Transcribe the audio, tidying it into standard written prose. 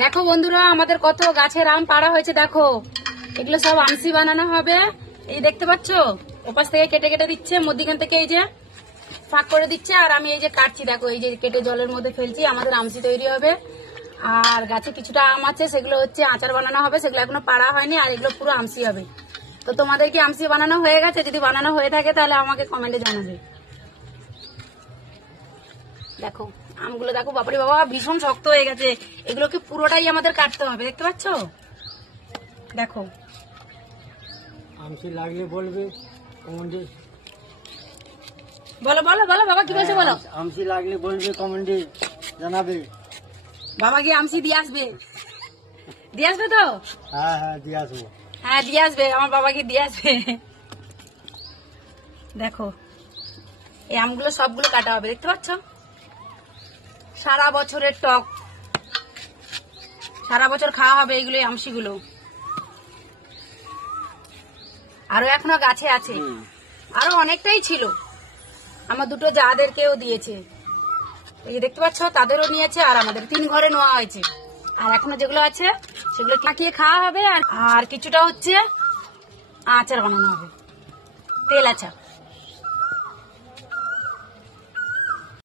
দেখো বন্ধুরা, আমাদের কত গাছের আম পাড়া হয়েছে। দেখো, এগুলো সব আমসি বানানো হবে। এই দেখতে পাচ্ছ, ওপাশ থেকে কেটে কেটে দিচ্ছে, মধ্যখান থেকে এই যে ফাঁক করে দিচ্ছে, আর আমি এই যে কাটছি। দেখো, এই যে কেটে জলের মধ্যে ফেলছি, আমাদের আমসি তৈরি হবে। আর গাছে কিছুটা আম আছে, সেগুলো হচ্ছে আচার বানানো হবে, সেগুলো এখনো পাড়া হয়নি। আর এগুলো পুরো আমসি হবে। তো তোমাদের কি আমসি বানানো হয়ে গেছে? যদি বানানো হয়ে থাকে তাহলে আমাকে কমেন্টে জানাবে। দেখো আমগুলো, দেখো বাবারে বাবা, ভীষণ শক্ত হয়ে গেছে। এগুলোকে পুরোটাই আমাদের কাটতে হবে, দেখতে পাচ্ছ? দেখো, আমসি লাগলে বলবে কমেন্টে। বলো বলো বলো, বাবা কি বলছে বলো। আমসি লাগলে বলবে, কমেন্টে জানাবে। বাবা গিয়ে আমসি দিয়ে আসবে। দিয়ে আসবে তো? হ্যাঁ হ্যাঁ, দিয়ে আসবো। হ্যাঁ, দিয়ে আসবে, আমার বাবাকে দিয়ে আসবে। দেখো, এই আমগুলো সবগুলো কাটা হবে, দেখতে পাচ্ছ? সারা বছরের টক, সারা বছর খাওয়া হবে এইগুলো, আমসিগুলো। আরো এখনো গাছে আছে, আরো অনেকটাই ছিল। আমার দুটো যাদেরকেও দিয়েছে, এই যে দেখতে পাচ্ছ, তাদেরও নিয়েছে, আর আমাদের 3 ঘরে নেওয়া হয়েছে। আর এখনো যেগুলো আছে সেগুলো পাকিয়ে খাওয়া হবে। আর কিছুটা হচ্ছে আচার বানানো হবে, তেল আচার।